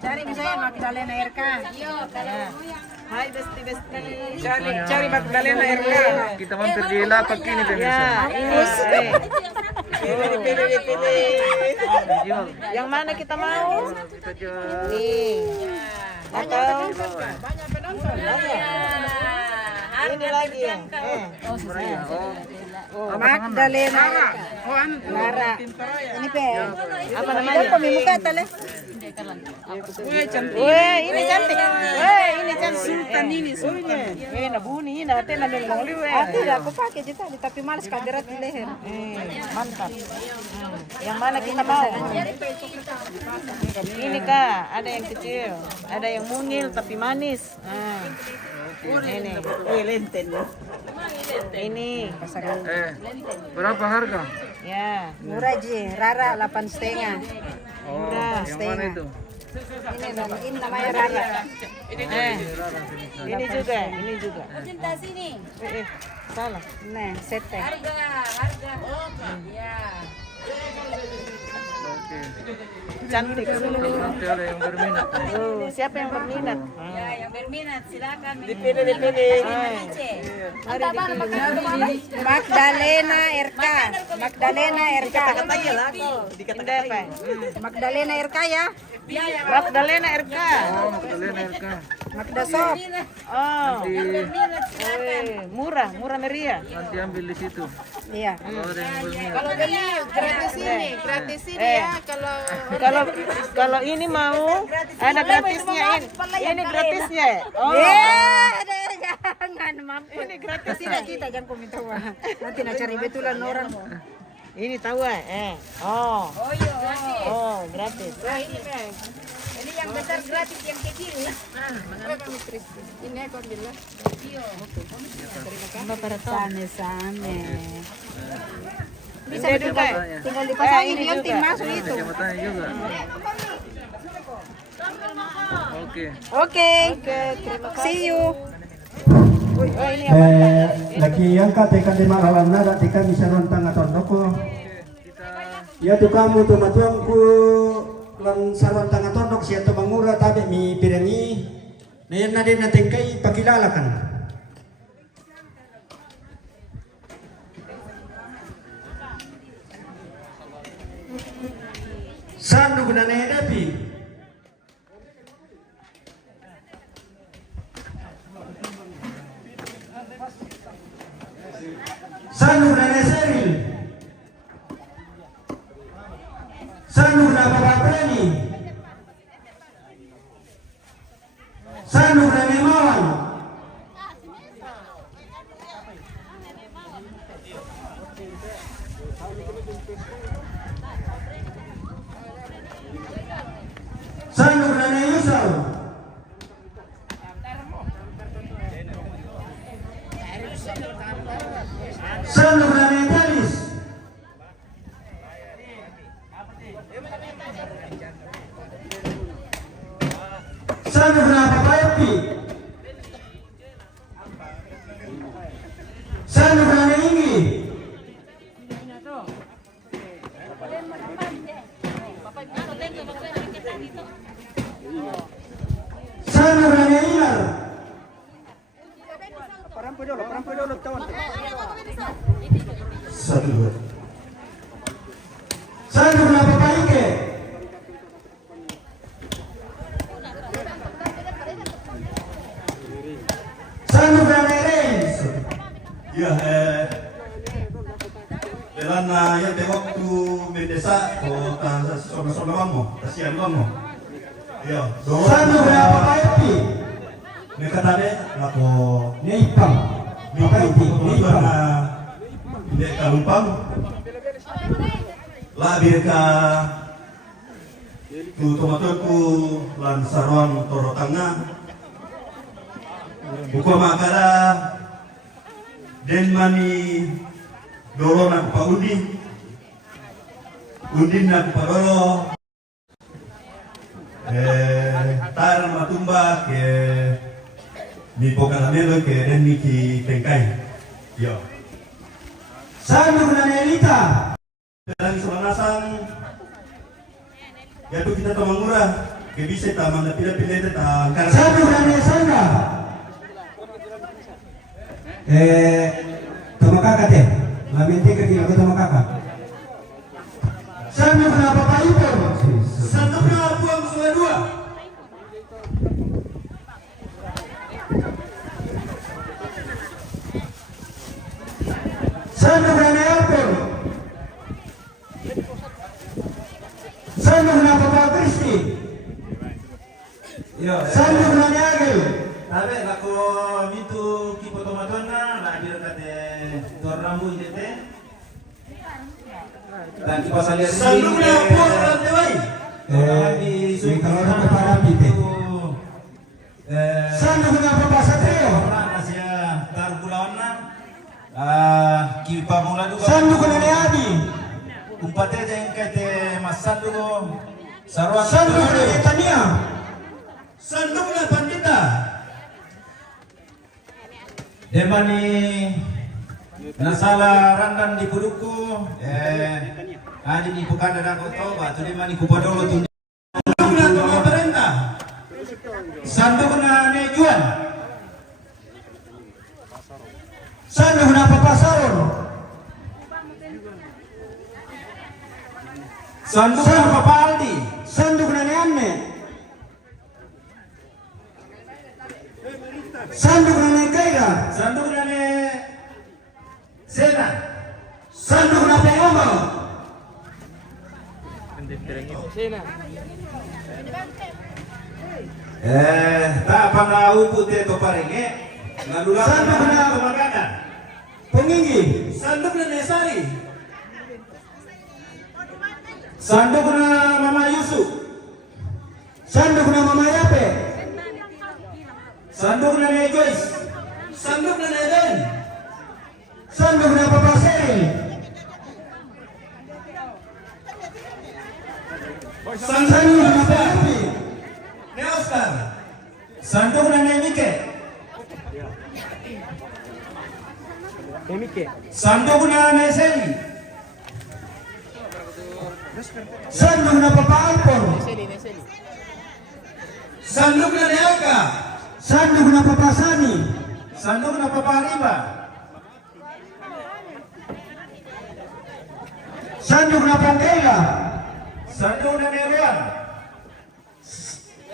Cari misalnya Magdalena RK. Hai besti. Cari Magdalena RK. Kita mampir di lapak ini pemirsa. Pilih. Yang mana kita mau? Kita jual. Nih. Atau Banyak penonton. ini lagi ya. Magdalena. Lara. Ini pe. Apa namanya? Apa muka tale? Wih, ini cantik. Ini cantik. Sultan ini sultan. Nabuni, nanti nandung liwe. Aku pakai aja tadi tapi males kagerat di leher. Mantap. Yang mana kita mau? Ini kak, ada yang kecil, ada yang mungil tapi manis. Ini. Lenten. Ini. Berapa harga? Ya. Murah ji, Rara 8,5. Oh, Udah, yang mana itu? Ini namanya Rara. Ini juga. Cinta sini. Salah. Nah, sete. Harga. Ya. Oke. Cantik. Nanti ada yang berminat. Siapa yang berminat? Ya, yang berminat silakan. Dipilih. Mari Magdalena RK. Magdalena RK. Dikatakan apa? Magdalena RK ya. Magdalena RK. Oh, Magdalena RK. Magda Shop. Oh, Nanti, murah meriah. nanti ambil di situ. Iya. Kalau ada yang berminat. Kalau beli gratis ini ya. Kalau ini mau ada gratisnya ini. Ini gratisnya. Oh. Jangan mampu. Ini gratis tidak kita jangan komentar wah. Nanti nak cari betulan orang. Ini tahu Oh. Oh, gratis. Ini yang besar gratis, yang kecil ya. Ini aku ambil lah. Sane. Bisa tinggal dipasangin yang tim masuk itu. Jabatannya juga. Oke. Oke. See you. Lagi yang katakan di malam nada tika bisa nonton atau noko. Ya tu kamu tu matuangku lang saron tanga tondok siya to mangura tabi mi pirangi. Nayan na din natin kay pakilala kan. Sandu guna na hadapi. Sandu guna na seril. Sandu guna papapreni. Sandu guna memawang. Sandu guna na yusau. Sandu guna na italis. Sandu guna papayapi. Sandu guna na ingi. Sandu guna na ilar. Satu dua. Sandu guna papaike. Sandu guna na reins. Ya, Belana ya te waktu mendesak o sama-sama mamo, kasihan mamo. Ya, Sandu guna papayapi. nekatane lako Neipang. Papayapi. Neipang na hindi kalumpang. Labir ka tu tomato ku lansaron toro tanga. Buko makara den mani dolo na pa undin na pa dolo tar matumba ke ni pokalamelo ke den ni ki tengkai yo Sandu guna na elita. dan semanasang yaitu kita temangura que bisa ta manda pila-pila ta angkara. Sanduk na sanda. Tumakaka te. Laminti ka gila ko tumakaka. Sanduk na papayipon. Sandok na buang sungai dua. Sanduk na airport. Sanduk na Papa Kristi. Yo, Sanduk na Agil. tabe nako mitu kipo tomatona na dir kate torrambu idete. Dan kipas alias sandok na buang rantai wai. Di kalau ada kepada pite. Sanduk na Papa Satrio. Asia Targulawana. Kipa mula juga. Sanduk na Adi. Umpate yang kate masandugo. Sarwa Sanduk na Tania. Sanduk na pandita. Demani nasala randan di puduku. Adi di pukada dan koto batu demani kupadolo tu. Sanduk na pemerintah. Sanduk na nejuan. Sanduk na Papa Saron. Sanduk na Papa Aldi. Sanduk na Anne. Sanduk na Gaira. Sanduk na ne Sena. Sanduk na Pengoma. Tak pangau putih to paringe. Lalu Sanduk na Magada. Penginggi. Sanduk na Nesari. Sanduk na Mama Yusuf. Sanduk na Mama Yape. Sanduk na ne Joyce. Sanduk na ne Ben. Sanduk na Papa Seril. Sanduk na Papi. Ne Oscar. Sanduk na ne Mike. Sanduk na ne Seli. Sanduk na Papa Alpon. Sanduk na ne Alka. Sanduk na Papa Sani. Sanduk na Papa Riba. Sanduk na Pangkela. Sanduk na ne Rian.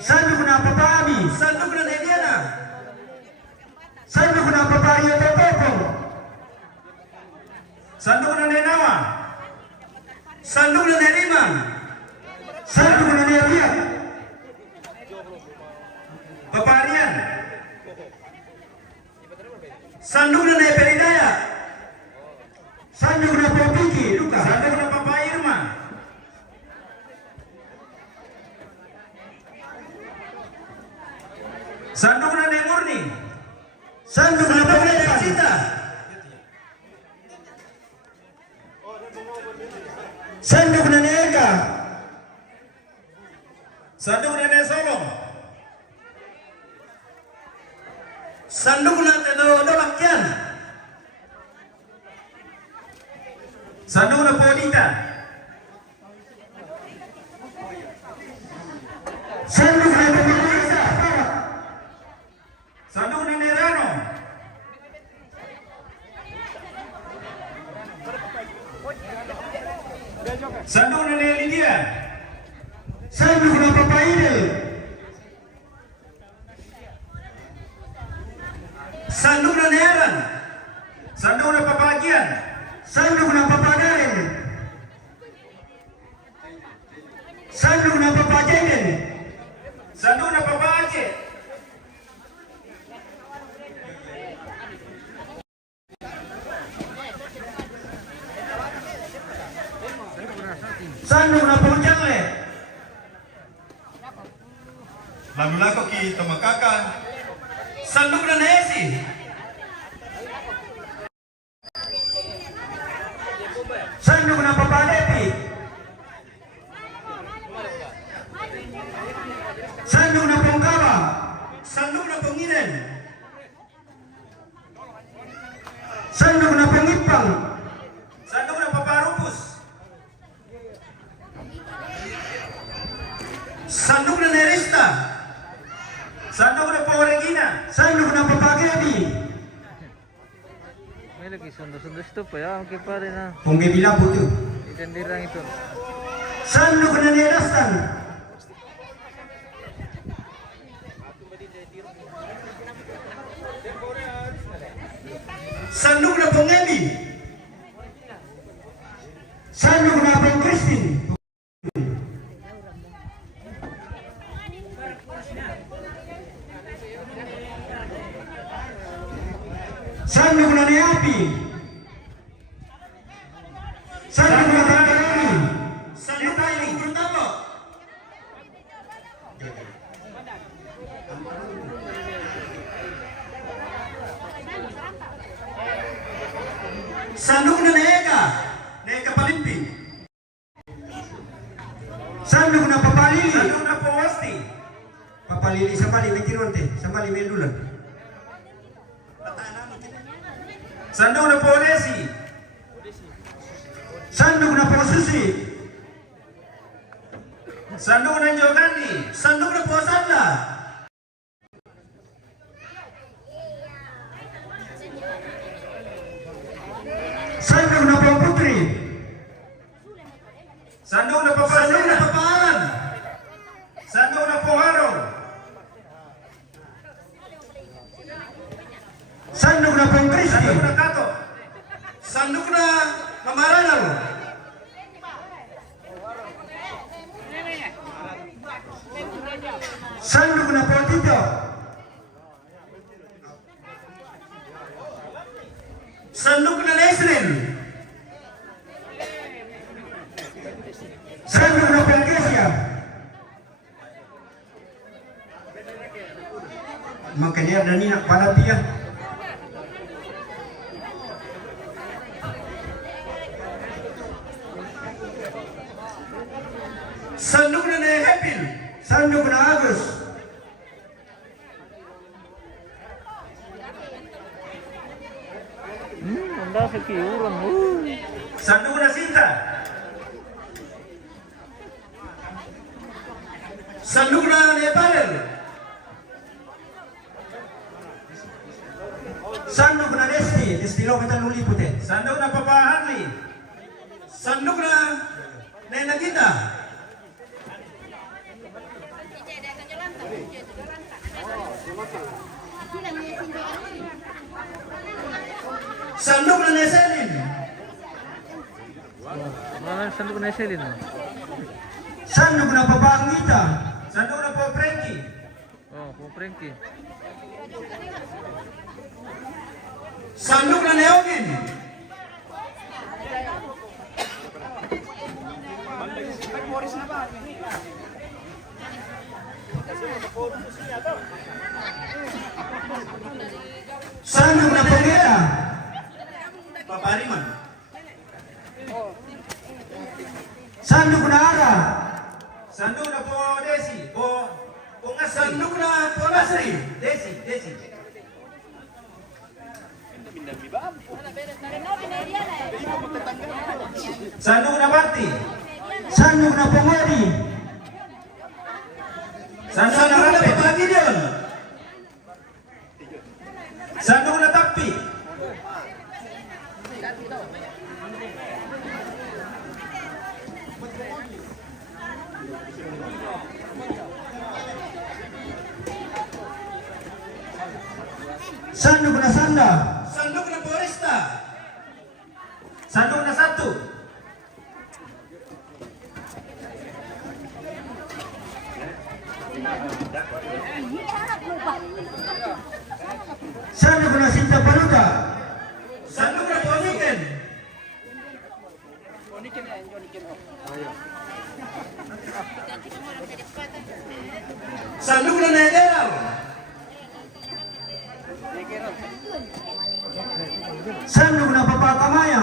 Sanduk na Papa Abi. Sanduk na ne Diana. Sanduk na Papa Rio Tepoko. Sanduk na ne Nawa. Sanduk na ne Riman. Sanduk na Nelia. Papa Rian. Sanduk na ne Peridaya. Sanduk na Popiki. Luka. Sanduk na Papa Irma. Sanduk na ne Murni. Sanduk na Sanduk na ne Papa Sita. Sanduk na Eka. Sanduk na ne Solong. Sanduk na Dolakyan. Sanduk na Podita. Sanduk na Pemilisa. Sanduk na Nerano. Sanduk na Lydia. Sanduk na Papa Idel. Sanduk na Neran. Sanduk na Papagian. Sanduk na Papa Garen. Sanduk na Papa Jaden. Sanduk na Papa Aceh. Sanduk na Pungjangle. Lalu lako ki Tomakaka. Sanduk na Nesi. Sanduk na Papa Depi. Sanduk na Pongkawa. Sanduk na Penginen. Sanduk na Pengipang. Sanduk na Papa Rupus. Sanduk Sanduk na Neresta. Sanduk na po Regina. Sanduk na Papagedi. May lagi sundo-sundo ito pa ya. Ang kipa rin na. Kung bibila po ito. Ikan dirang ito. Sanduk na Nerastan. Sanduk na po Ngebi. Sanduk na po Christine. Sanduk na Neapi. Sanduk na Takarani. Sanduk na Ibu Pertama. Sanduk na Nega. Nega Palimping. Sanduk na Papalili. Sanduk na po Wasti. Papalili sambali mikironte, sambali mendulan. Sanduk na po Desi. Sanduk na po Susi. Sanduk na Jogandi. Sanduk na po Sanda. Sanduk na po Putri. Sanduk na po Papalan. Sanduk na po Harong. Sanduk na po Kristi. Sanduk na Kato. Sanduk na Mamaranal. Sanduk na po Tito. Sanduk na Nesrin. Sanduk na po Kesia. Makanya ada ni nak pada dia. Sanduk na Nehepil. Sanduk na Agus. Anda sa kiuran. Sanduk na Sinta. Sanduk na Nepalel. Sanduk na Desti lo kita luli putih. Sanduk na Papa Harley. Sanduk na Nena Gita. Sanduk na Neselin. Mana sanduk na Selin? Sanduk na Papangita. Sanduk na po Frankie. Oh, kung Frankie. Sanduk na Neogin. Sanduk na Pengeta. Papa Ariman. Sanduk na Ara. Sanduk na po Desi. Po Ngasri. Sanduk na po Ngasri. Desi. Sanduk na Bakti. Sanduk na Pengodi. Sanduk na Papa Gideon. Sanduk na Tapi. Sanduk na Sanda. Sanduk na Foresta. Sanduk na Satu. Sanduk na Sinta Paluta. Sanduk na Poniken. Sanduk na Negeral. Sanduk na Papa Kamaya.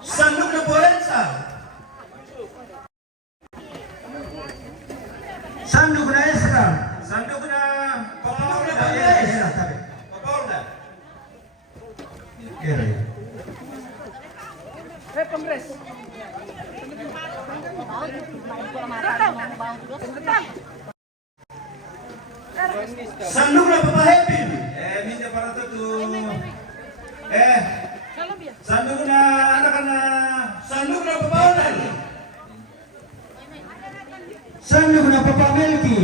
Sanduk na Porensa. Sanduk na Esra. Sanduk na Papaulda. Esra tabi. Papaulda. Kira ya. Sanduk na papahepin. Minta para tu. Sanduk na anak na sanduk na papawanan. Sandok na Papa Melki.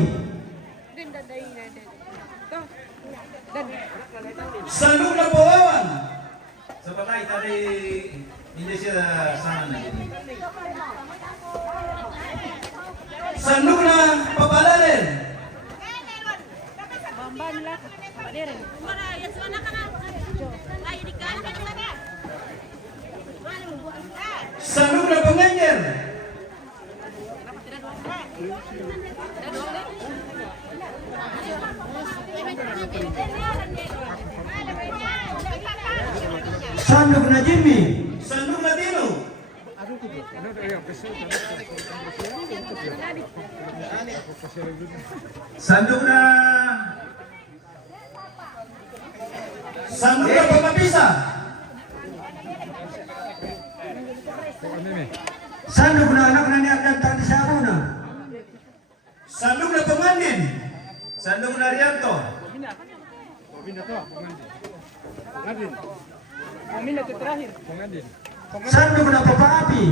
Sanduk na pawawan. Sebagai tadi Indonesia sana na gini. Sanduk na papalalen. Sanduk na pengenyer. Sandok na Jimmy. Sanduk na Dino. Sanduk na pamapisa. Sandok na anak na niya dan tadi sabuna. Sanduk na pemandin. Sanduk na Rianto. Sandok na Papa Api.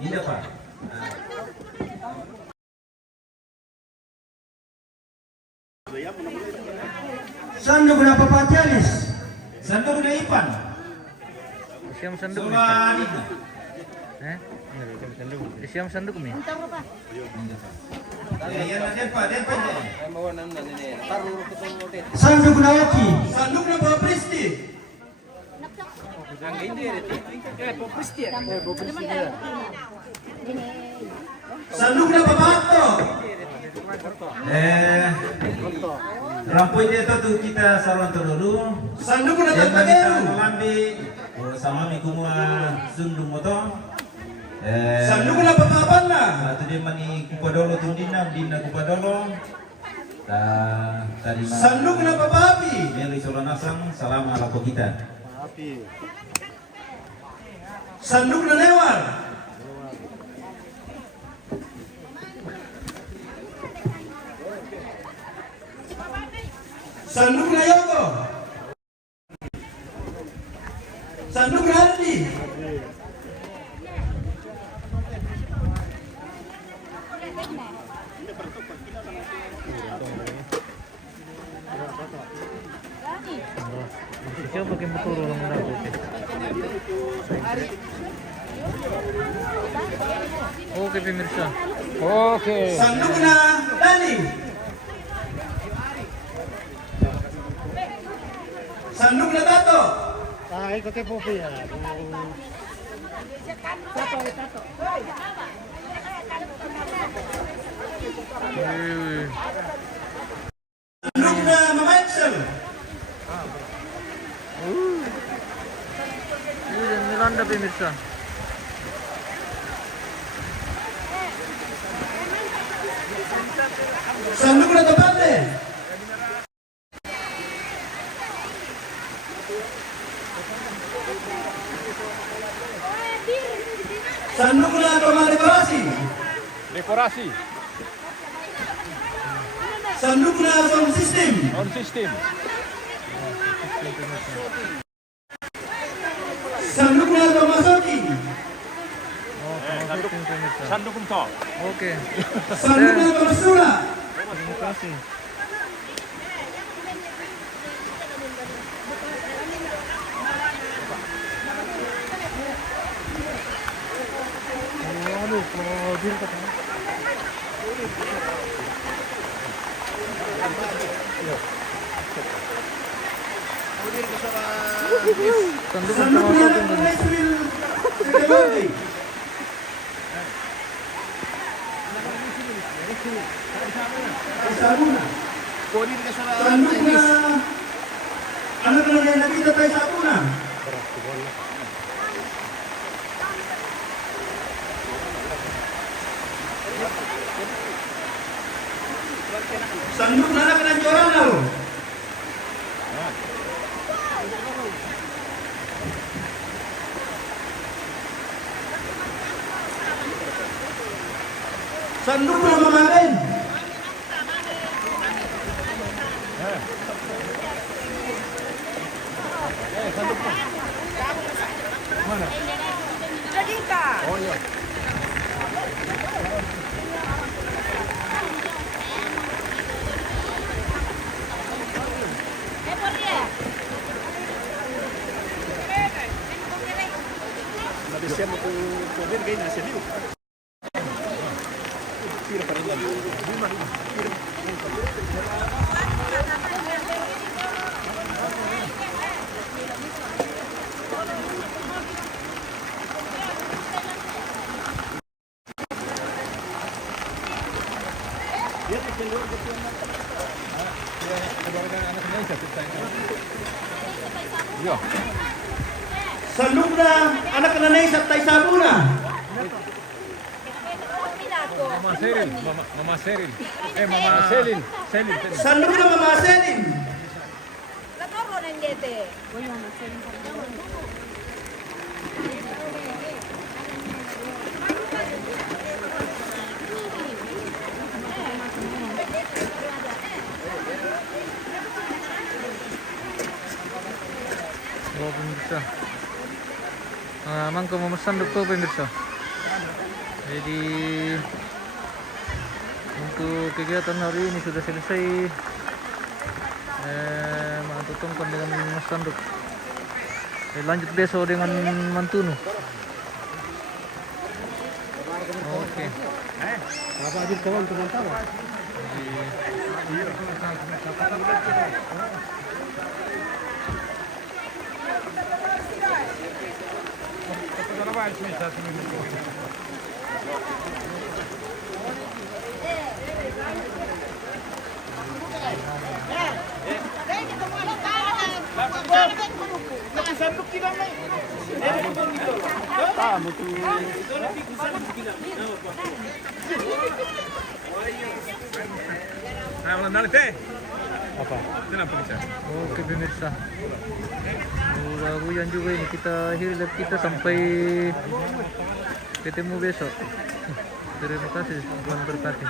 Ini apa? Sandok na Papa Tialis. Sanduk na Ipan. Siam sanduk ni. Sumadi. Siam sanduk ni. Yan na din pa. Sandok na Oki. Sanduk na Bawa Pristi. Sanduk na Papato. Rampoy dito tu kita saruan dulu. Sanduk na Tapageru. Lambi sama mi kumua sundung moto. Sanduk na Papapan na. Atu dia mani kupadolo tundina dina kupadolo. Tadi sanduk na Papapi. Meli solanasang salam ala kita. Sanduk na Newar. Sanduk na Yoko. Sanduk na Andi. Siya pakai motor lang na ako. Okay, pemirsa. Okay. Sanduk na Dani. Sanduk na Tato. Ikutnya Popi ya. Sanduk na Mama Excel. Yan, Miranda pemirsa. Sanduk na Tabate. Sanduk na Toma Dekorasi. Sanduk na Sound System. Sanduk na Tomasoki. Sanduk kumto. Okay. Sanduk na Tomasura. Terima kasih. Sanduk Sanduk na Naisville Technology. Sabuna. Sanduk na anak na yang nakita tayo sa Sabuna. Sanduk nana kena joran lo. Sanduk na mamain. Sanduk na anak nanay sa Taysabo na. Mama Seril. Mama Seril. Mama Selin. Sanduk na mamaselin. Katoro ng dete. Oh, pemirsa. Mangko memesan dokter pemirsa. Jadi untuk kegiatan hari ini sudah selesai. Tutungkan dengan memesan dok. Lanjut besok dengan Mantunu. Oke. Apa aja kawan teman-teman? Apa? Oke pemirsa. Udah hujan juga ini, kita akhiri live kita sampai ketemu besok. Terima kasih Tuhan berkati.